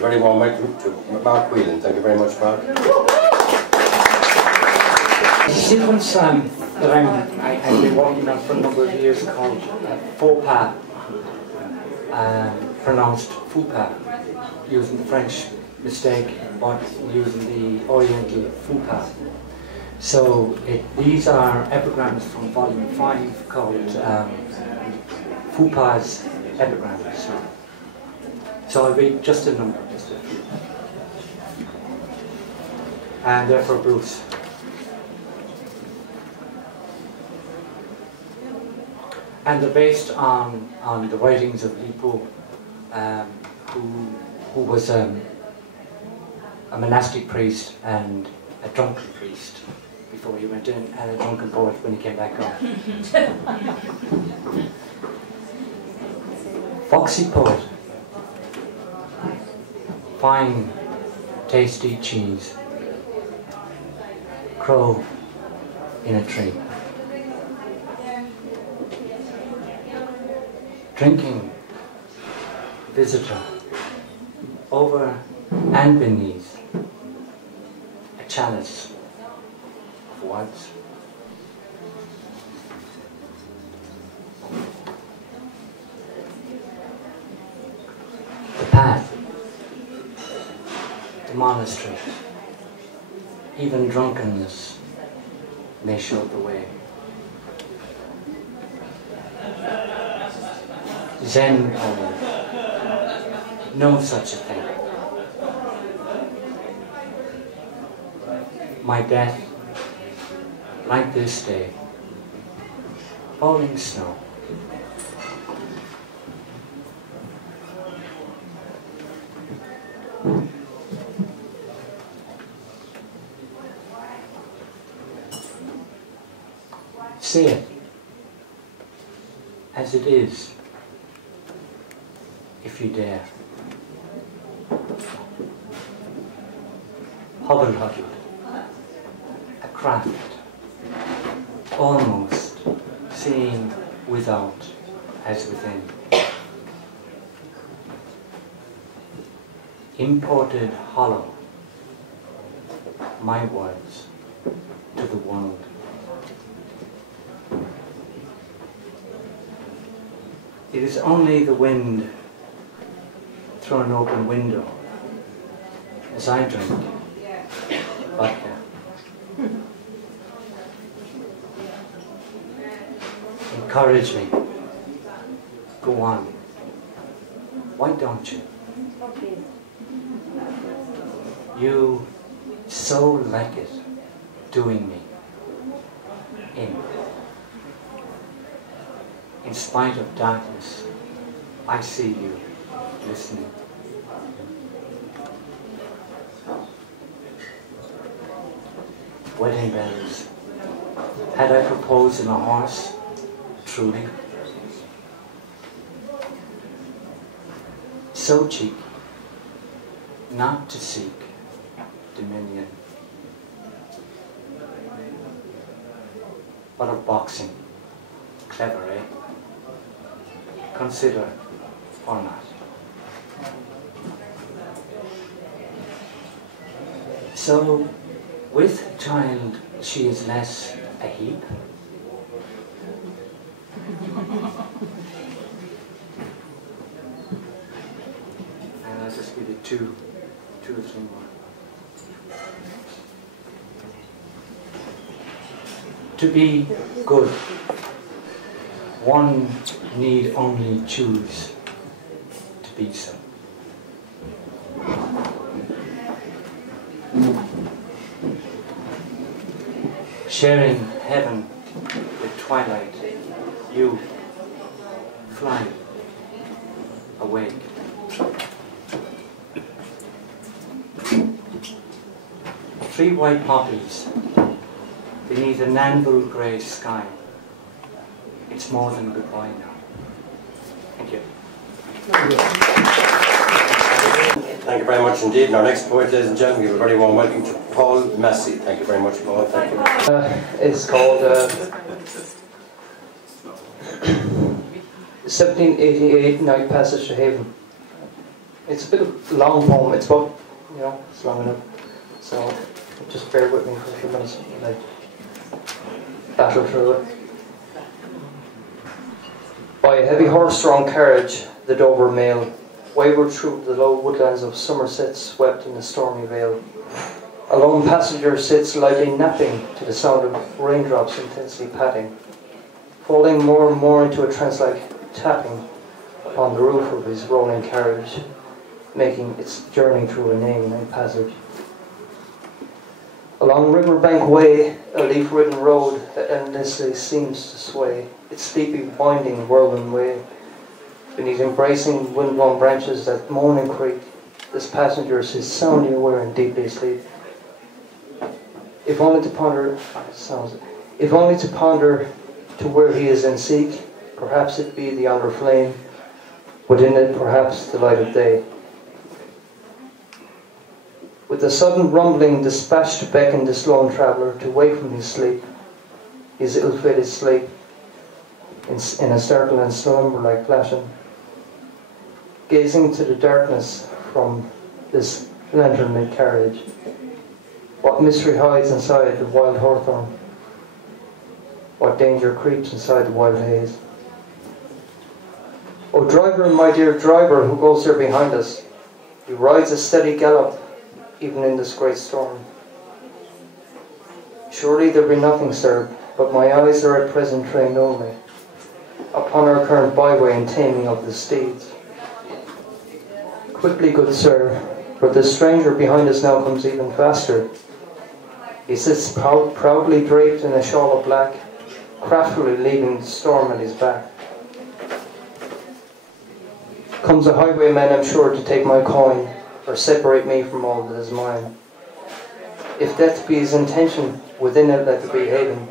a very warm welcome to Mark Whelan. Thank you very much, Mark. The sequence that I've been working on for a number of years called faux pas, pronounced faux pas, using the French mistake but using the Oriental faux pas. So these are epigrams from volume 5 called Faux pas epigrams. So I'll read just a number, just a few. And they're for Bruce. And they're based on the writings of Lipo, who was a monastic priest and a drunken priest before he went in, and a drunken poet when he came back out. Foxy poet, fine, tasty cheese, crow in a tree. Drinking, visitor, over and beneath, a chalice of words. The path, the monastery, even drunkenness may show the way. Zen poem, no such a thing. My death, like this day, falling snow. Say it as it is, if you dare. Huddled, a craft, almost seeing without as within. Imported hollow, my words to the world. It is only the wind through an open window as I drink vodka. Encourage me. Go on. Why don't you? You so like it doing me in spite of darkness, I see you listening. Wedding bells. Had I proposed in a horse, truly? So cheeky, not to seek dominion. What of boxing? Clever, eh? Consider or not. So, with child, she is less a heap. And I'll just give you two or three more. To be good, one need only choose to be so. Sharing heaven with twilight, you fly awake. Three white poppies beneath an anvil grey sky. It's more than goodbye now. Thank you. Thank you very much indeed. And our next poet, ladies and gentlemen, give a very warm welcome to Paul Massey. Thank you very much, Paul. Thank you. It's called 1788 Night Passage to Haven. It's a bit of a long poem. It's about, you know, it's long enough. So just bear with me for a few minutes and I battle through it. By a heavy horse-drawn carriage, the Dover mail, wayward through the low woodlands of Somerset, swept in a stormy veil. A lone passenger sits lightly napping to the sound of raindrops intensely patting, falling more and more into a trance-like tapping upon the roof of his rolling carriage, making its journey through a name-night passage. Along Riverbank Way, a leaf-ridden road that endlessly seems to sway, its sleepy, winding, whirling way. Beneath embracing wind-blown branches that moan and creak, this passenger sits soundly aware and deeply asleep. If only to ponder to where he is and seek, perhaps it be the yonder flame, within it perhaps the light of day. With a sudden rumbling dispatched beckon this lone traveller to wake from his sleep, his ill-fated sleep, in a startle and slumber like flashing, gazing to the darkness from this lantern-lit carriage. What mystery hides inside the wild hawthorn? What danger creeps inside the wild haze? O driver, my dear driver, who goes there behind us, he rides a steady gallop, even in this great storm. Surely there be nothing, sir, but my eyes are at present trained only upon our current byway and taming of the steeds. Quickly, good sir, for the stranger behind us now comes even faster. He sits proudly draped in a shawl of black, craftfully leaving the storm at his back. Comes a highwayman, I'm sure, to take my coin, or separate me from all that is mine. If that be his intention, within it let there be haven,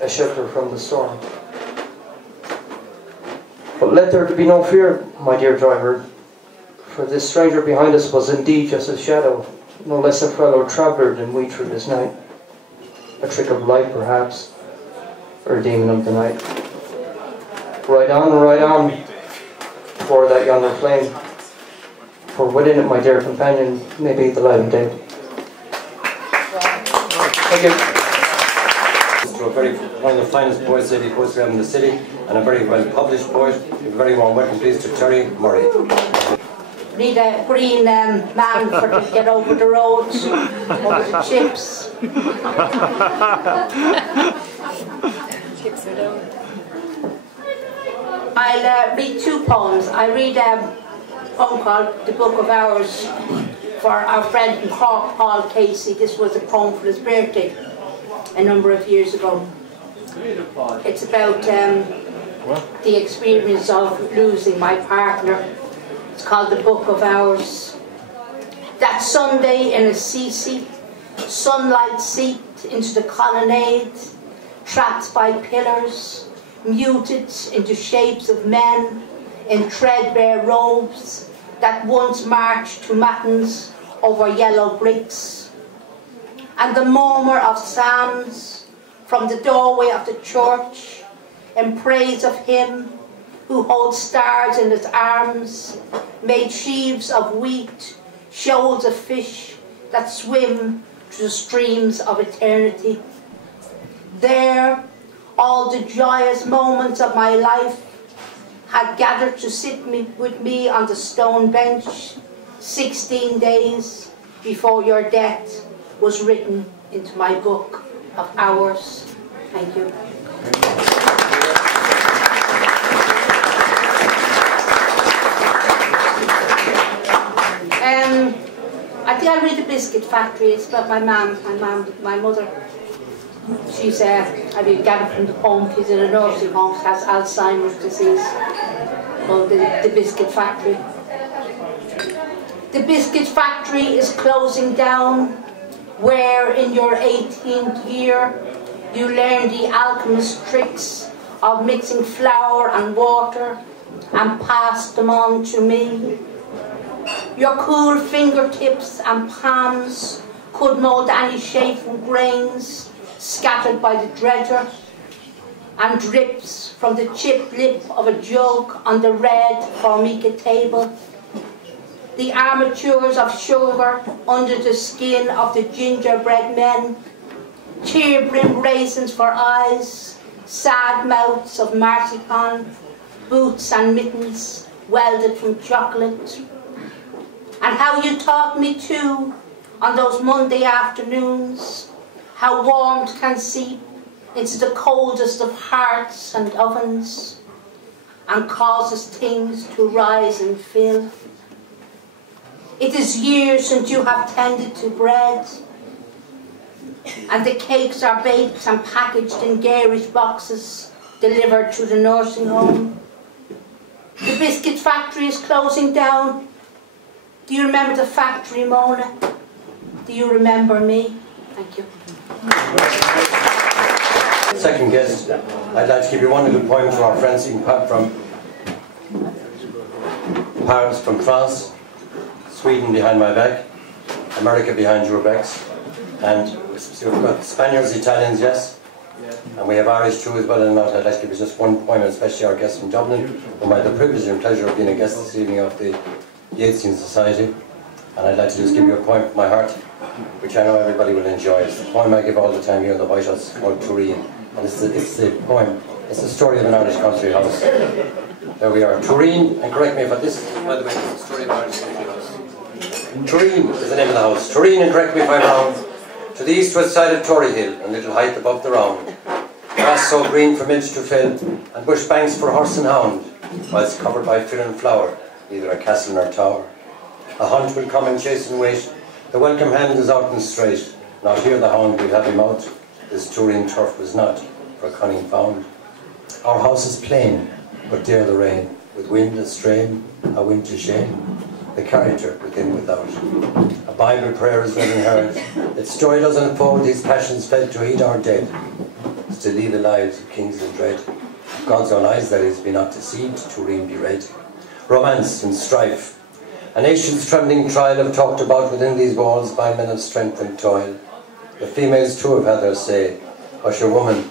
a shelter from the storm. But let there be no fear, my dear driver, for this stranger behind us was indeed just a shadow, no less a fellow traveller than we through this night. A trick of light, perhaps, or a demon of the night. Ride on, toward that yonder flame, for within it, my dear companion, may be the light of day. Thank you. One of the finest poets we have in the city, and a very well-published poet. A very warm welcome, please, to Terri Murray. Need a green man for to get over the road, over the chips. Chips are down. I'll read two poems. I read a poem called The Book of Hours for our friend in Cork, Paul Casey. This was a poem for his birthday a number of years ago. It's about the experience of losing my partner. It's called The Book of Hours. That Sunday in Assisi, sunlight seeped into the colonnade, trapped by pillars, muted into shapes of men in threadbare robes that once marched to matins over yellow bricks. And the murmur of psalms from the doorway of the church in praise of him who holds stars in his arms, made sheaves of wheat, shoals of fish that swim through the streams of eternity. There, all the joyous moments of my life had gathered to sit with me on the stone bench 16 days before your death was written into my book of hours. Thank you. I think I'll read The Biscuit Factory. It's about my mother. She's, I mean, gathered from the poem, she's in a nursing home, she has Alzheimer's disease. Called the Biscuit Factory. The Biscuit Factory is closing down, where in your 18th year you learn the alchemist tricks of mixing flour and water and pass them on to me. Your cool fingertips and palms could mould any shape from grains scattered by the dredger, and drips from the chipped lip of a jug on the red formica table. the armatures of sugar under the skin of the gingerbread men, tear-brimmed raisins for eyes, sad mouths of marzipan, boots and mittens welded from chocolate. And how you taught me too, on those Monday afternoons, how warmth can seep into the coldest of hearts and ovens, and causes things to rise and fill. It is years since you have tended to bread, and the cakes are baked and packaged in garish boxes, delivered to the nursing home. The biscuit factory is closing down. Do you remember the factory, Mona? Do you remember me? Thank you. Second guest, I'd like to give you one little poem to our friends from Paris, from France, Sweden behind my back, America behind your backs, and so we've got Spaniards, Italians, yes, and we have Irish too as well. And not, I'd like to give you just one poem, especially our guest from Dublin, whom I had the privilege and pleasure of being a guest this evening of the Yeatsian Society, and I'd like to just give you a poem from my heart, which I know everybody will enjoy. It's the poem I give all the time here in the Whitehouse, called Terri, and it's the poem. It's the story of an Irish country house. There we are, Terri, and correct me if this is, by the way, it's the story of an Irish country house. Terri is the name of the house. Terri, and correct me if I'm wrong. To the eastward side of Tory Hill, a little height above the round, grass so green from edge to fell, and bush banks for horse and hound, whilst covered by fill and flower, neither a castle nor tower. A hunt will come and chase and wait, the welcome hand is out and straight, not here the hound will have him out, this Turin turf was not for cunning found. Our house is plain, but dare the rain, with wind a strain, a wind to shame, the character within without. A Bible prayer is read and heard, its joy does unfold, these passions fed to heat our dead, still lead the lives of kings in dread. God's own eyes, that is, be not deceived, Turin be read. Romance and strife, a nation's trembling trial have talked about within these walls by men of strength and toil. The females too have had their say, hush your woman,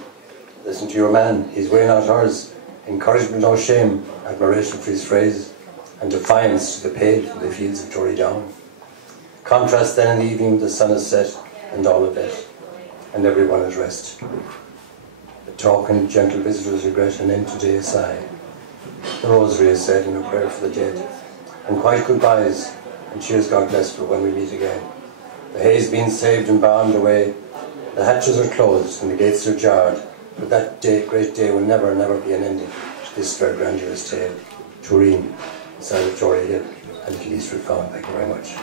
listen to your man, his way not hers, encouragement no shame, admiration for his phrase, and defiance to the pale from the fields of Tory Down. Contrast then in the evening, the sun is set, and all of it, and everyone at rest. The talk and gentle visitors regret, and end today a sigh. The rosary is said in a prayer for the dead, and quiet goodbyes, and cheers God bless for when we meet again. The hay's been saved and bound away, the hatches are closed, and the gates are jarred, but that day, great day, will never, never be an ending to this fair grandeurs tale. Turin, side of Tory Hill, and Little Eastwood Found. Thank you very much.